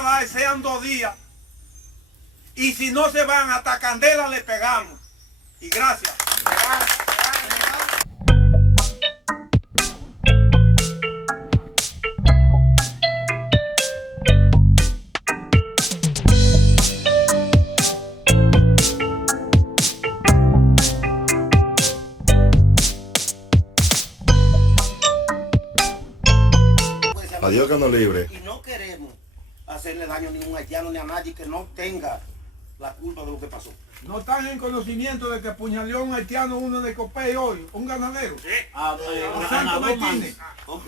va a dar sean 2 días. Y si no se van, hasta candela le pegamos. Y gracias. Adiós que nos libre. Y no queremos hacerle daño a ningún haitiano ni a nadie que no tenga la culpa de lo que pasó. ¿No están en conocimiento de que apuñaleó a un haitiano uno de Copey hoy? ¿Un ganadero? Sí. Santo Martínez. Ok.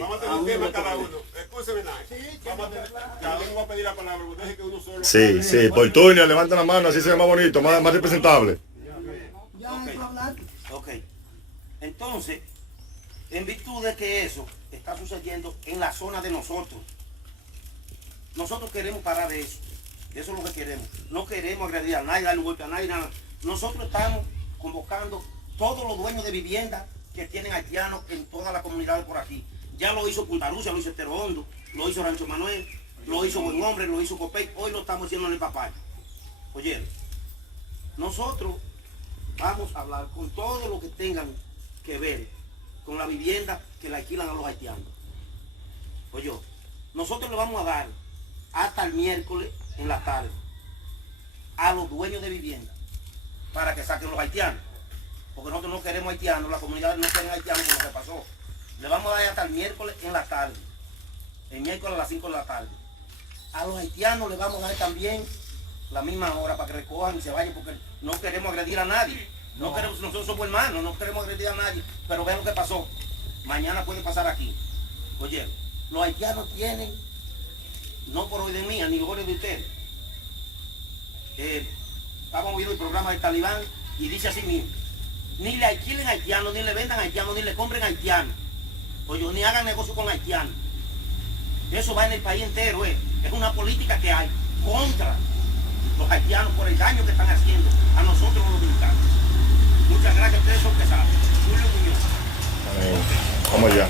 Vamos a tener un tema cada uno. Escúcheme nada. Cada uno va a pedir la palabra. Deje que uno solo. Sí, por turno, levanta la mano, así se ve más bonito, más representable. Ok. Entonces, en virtud de que eso está sucediendo en la zona de nosotros, nosotros queremos parar de eso. Eso es lo que queremos. No queremos agredir a nadie, darle un golpe a nadie, nada. Nosotros estamos convocando todos los dueños de vivienda que tienen haitianos en todas las comunidades por aquí. Ya lo hizo Punta Lucia, lo hizo Estero Hondo, lo hizo Rancho Manuel, lo hizo Buen Hombre, lo hizo Copey. Hoy lo estamos haciendo en el Papaya. Oye, nosotros vamos a hablar con todo lo que tengan que ver con la vivienda que le alquilan a los haitianos. Oye, nosotros le vamos a dar hasta el miércoles en la tarde a los dueños de vivienda para que saquen los haitianos, porque nosotros no queremos haitianos, la comunidad no quiere haitianos con lo que pasó. Le vamos a dar hasta el miércoles en la tarde, el miércoles a las 5 de la tarde. A los haitianos le vamos a dar también la misma hora para que recojan y se vayan, porque no queremos agredir a nadie. No queremos, nosotros somos hermanos, no queremos agredir a nadie, pero vean lo que pasó. Mañana puede pasar aquí. Oye, los haitianos tienen, no por orden mía, ni por orden de ustedes. Estamos viendo el programa del Talibán y dice así mismo: ni le alquilen haitianos, ni le vendan haitianos, ni le compren haitianos. Oye, ni hagan negocio con haitianos. Eso va en el país entero, es una política que hay contra los haitianos por el daño que están haciendo a nosotros los dominicanos. Muchas gracias, ustedes son pesados. Julio Muñoz. Vamos allá.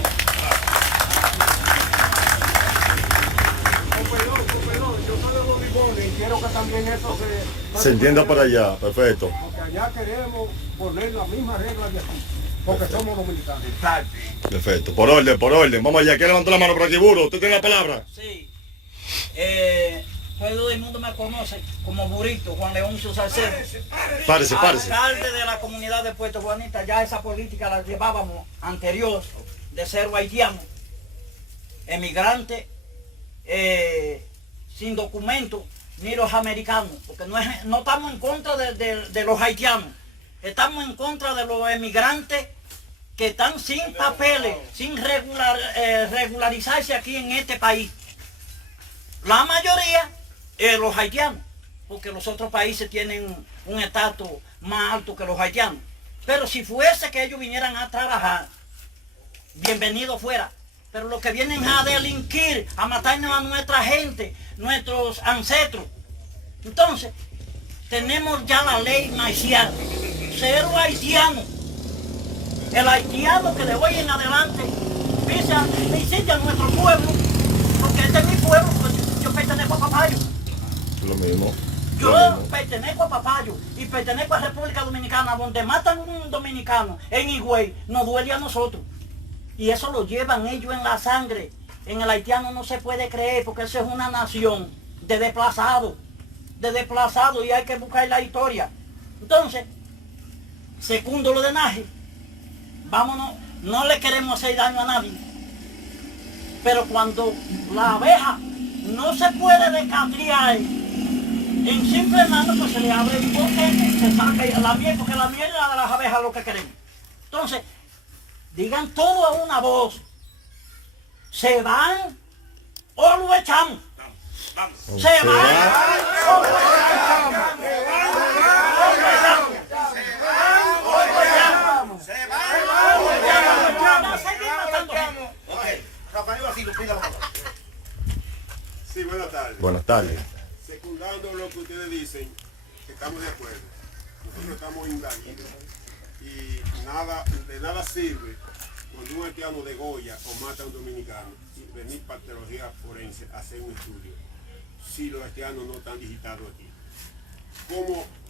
Perdón, yo soy de los Limones y quiero que también eso Se entienda para allá, perfecto. Porque allá queremos poner las mismas reglas de aquí, porque somos dominicanos. Perfecto, por orden, vamos allá. ¿Quién levantó la mano por aquí, Buro? ¿Usted tiene la palabra? Sí. Todo el mundo me conoce como Burito, Juan Leoncio Salcedo. Párese. Alcalde de la comunidad de Puerto Juanita. Ya esa política la llevábamos anterior, de ser haitiano, emigrante, sin documento, ni los americanos, porque no estamos en contra de los haitianos, estamos en contra de los emigrantes que están sin papeles, sin regularizarse aquí en este país. La mayoría los haitianos, porque los otros países tienen un estatus más alto que los haitianos. Pero si fuese que ellos vinieran a trabajar, bienvenido fuera. Pero los que vienen a delinquir, a matarnos a nuestra gente, nuestros ancestros. Entonces, tenemos ya la ley marcial. Cero haitiano. El haitiano que de hoy en adelante visite a nuestro pueblo, porque este es mi pueblo, pues yo pertenezco a Papayo. Lo mismo. Yo pertenezco a Papayo y pertenezco a República Dominicana, donde matan a un dominicano en Higüey, nos duele a nosotros. Y eso lo llevan ellos en la sangre. En el haitiano no se puede creer, porque eso es una nación de desplazados, y hay que buscar la historia. Entonces, segundo lo de Naje, vámonos, no le queremos hacer daño a nadie. Pero cuando la abeja no se puede descadriar en simple mano, pues se le abre el boquete, se saca la miel, porque la miel es de las abejas lo que queremos. Entonces, digan todo a una voz: ¿se van o lo echamos? ¿Se van o lo echamos? Sí, buenas tardes. Buenas tardes. Secundando lo que ustedes dicen, estamos de acuerdo. Nosotros estamos invadidos y de nada sirve cuando un haitiano degolla o mata a un dominicano, venir patología forense a hacer un estudio, si los haitianos no están digitados aquí.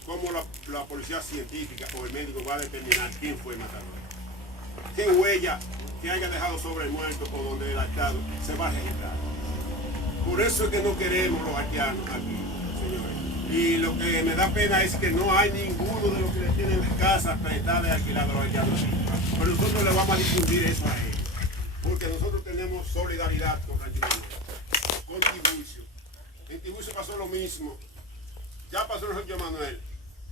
¿Cómo la policía científica o el médico va a determinar quién fue el matador? ¿Qué huella que haya dejado sobre el muerto o donde el haitiano se va a registrar? Por eso es que no queremos los haitianos aquí, señores. Y lo que me da pena es que no hay ninguno de los que le tienen casas prestadas alquiladas a los haitianos. Pero nosotros le vamos a difundir eso a ellos. Porque nosotros tenemos solidaridad con Rancho Manuel, con Tiburcio. En Tiburcio pasó lo mismo. Ya pasó el Rancho Manuel.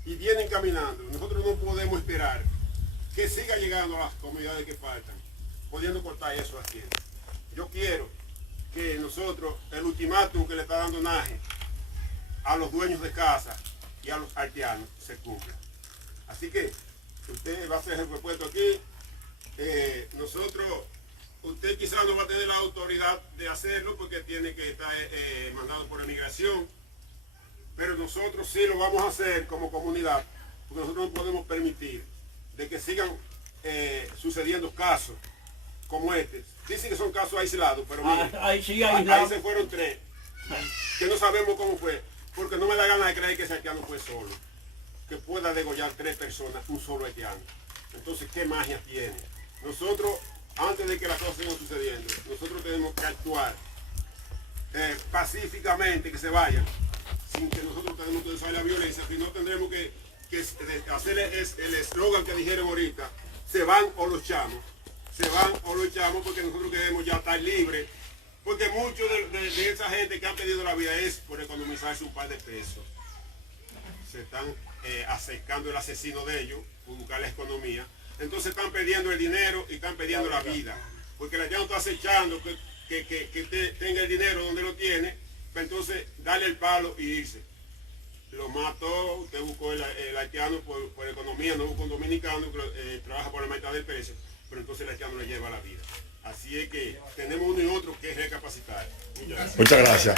Y vienen caminando. Nosotros no podemos esperar que siga llegando a las comunidades que faltan, pudiendo cortar eso aquí. Yo quiero que nosotros, el ultimátum que le está dando Naje a los dueños de casa y a los haitianos, se cumpla. Así que usted va a ser el propuesto aquí. Usted quizás no va a tener la autoridad de hacerlo porque tiene que estar mandado por inmigración, pero nosotros sí lo vamos a hacer como comunidad, porque nosotros no podemos permitir de que sigan sucediendo casos como este. Dicen que son casos aislados, pero mire, ahí sí, ahí aislados. se fueron 3, que no sabemos cómo fue, porque no me da ganas de creer que ese haitiano fue solo, que pueda degollar 3 personas, un solo haitiano. Entonces, ¿qué magia tiene? Nosotros, antes de que las cosas sigan sucediendo, nosotros tenemos que actuar pacíficamente, que se vayan, sin que nosotros tenemos que usar la violencia, sino tendremos que hacer el eslogan que dijeron ahorita: se van o lo echamos. Se van o lo echamos, porque nosotros queremos ya estar libres, porque muchos de esa gente que han perdido la vida es por economizarse un par de pesos. Se están acercando el asesino de ellos, por buscar la economía. Entonces están perdiendo el dinero y están perdiendo la vida, porque el haitiano está acechando que tenga el dinero donde lo tiene, para entonces darle el palo y irse. Lo mató, usted buscó el haitiano por economía, no buscó un dominicano que trabaja por la mitad del precio, pero entonces el haitiano le lleva la vida. Así es que tenemos uno y otro que recapacitar. Muchas gracias.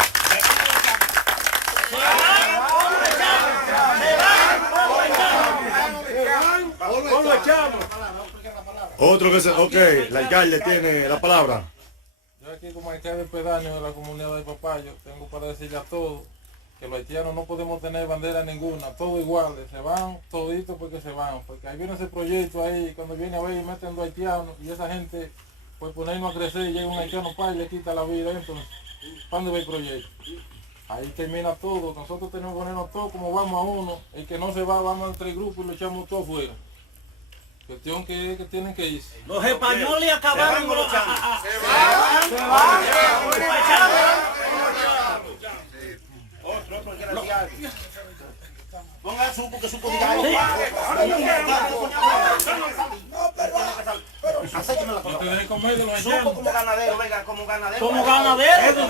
Otro que se... Ok, el alcalde tiene la palabra. Yo aquí como alcalde pedáneo de la comunidad de Papayo tengo para decirle a todos que los haitianos no podemos tener bandera ninguna, todos iguales, se van toditos porque se van, porque ahí viene ese proyecto ahí, cuando viene a ver y meten 2 haitianos y esa gente pues ponernos a crecer y llega un haitiano para y le quita la vida, entonces, ¿para dónde va el proyecto? Ahí termina todo, nosotros tenemos que ponernos todos como vamos a uno, el que no se va, vamos entre grupos y lo echamos todo afuera. Cuestión que tienen que irse. Los españoles acabaron con los chamos. Ponga a Suco, que Suco diga algo. Acépteme la No te palabra. dejes comer de los Suco haitianos. como ganadero, venga, como ganadero. Como ganadero.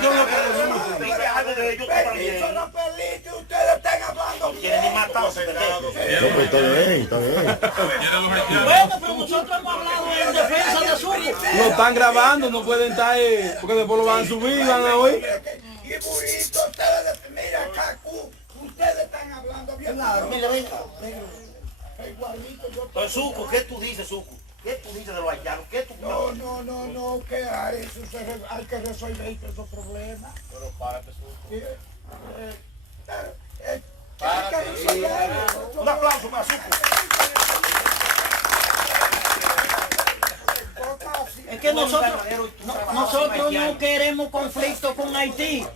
Dice algo de ellos también. No perdiste, ustedes están hablando bien. Quieren ni matarse. No, pero está bien, está bien. Quieren los haitianos. Bueno, pero nosotros hemos hablado en defensa de Suco. Lo están grabando, no pueden estar, porque después lo van a subir, van a oír. Y burrito, ustedes, mira, Cacu, ustedes están hablando bien. Mira, venga. Igualito yo. Entonces, Suco, ¿qué tú dices, Suco? ¿Qué tú dices de los haitianos? ¿Qué tú No, que hay que resolver esos problemas. Pero párate, Suco. Un aplauso para Suco. Es que nosotros no queremos conflicto con Haití,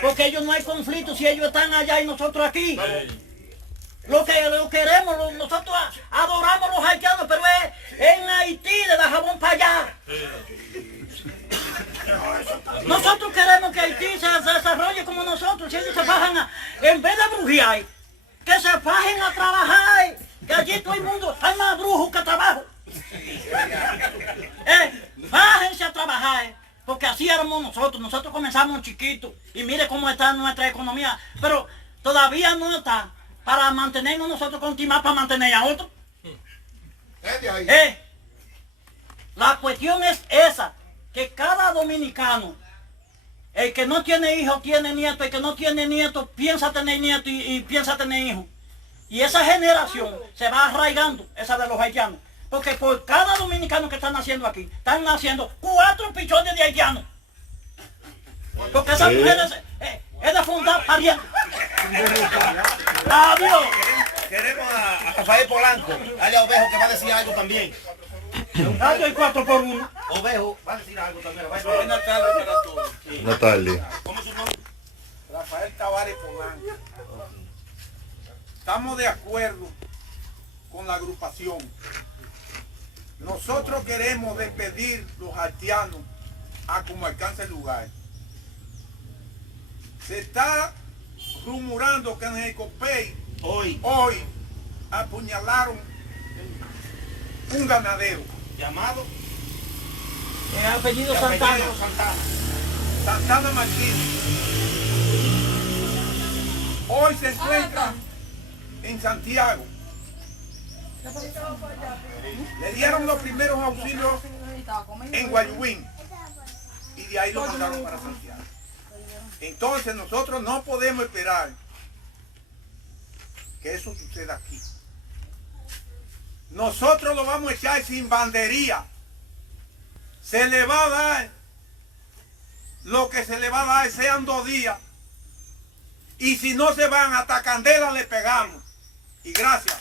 porque ellos no hay conflicto si ellos están allá y nosotros aquí. Lo que queremos, nosotros adoramos a los haitianos, pero es en Haití de dar jabón para allá. Nosotros queremos que Haití se desarrolle como nosotros, si ellos se fajan en vez de brujear, que se fajen a trabajar, que allí todo el mundo hay más brujos que trabajo. Bájense a trabajar, porque así éramos nosotros comenzamos chiquitos y mire cómo está nuestra economía, pero todavía no está para mantenernos nosotros con timar para mantener a otros. La cuestión es esa, que cada dominicano, el que no tiene hijo tiene nieto, el que no tiene nieto piensa tener nieto y piensa tener hijo. Y esa generación se va arraigando, esa de los haitianos. Porque por cada dominicano que están naciendo aquí, están naciendo 4 pichones de haitianos. Porque esas mujeres es de fundar parientes. Adiós. Queremos a Rafael Polanco, dale a Ovejo que va a decir algo también. Yo hay 4 por 1. Ovejo va a decir algo también. Buenas tardes para todos. Buenas tardes. ¿Cómo es su nombre? Rafael Tavares Polanco. Estamos de acuerdo con la agrupación. Nosotros queremos despedir los haitianos a como alcance el lugar. Se está rumorando que en el Copey Hoy, apuñalaron un ganadero. llamado El apellido de Santana. apellido Santana. Santana Martínez. Hoy se encuentra en Santiago. Le dieron los primeros auxilios en Guayuín y de ahí lo mandaron para Santiago. Entonces nosotros no podemos esperar que eso suceda aquí. Nosotros lo vamos a echar sin bandería. Se le va a dar lo que se le va a dar, sean 2 días. Y si no se van hasta candela le pegamos. Y gracias.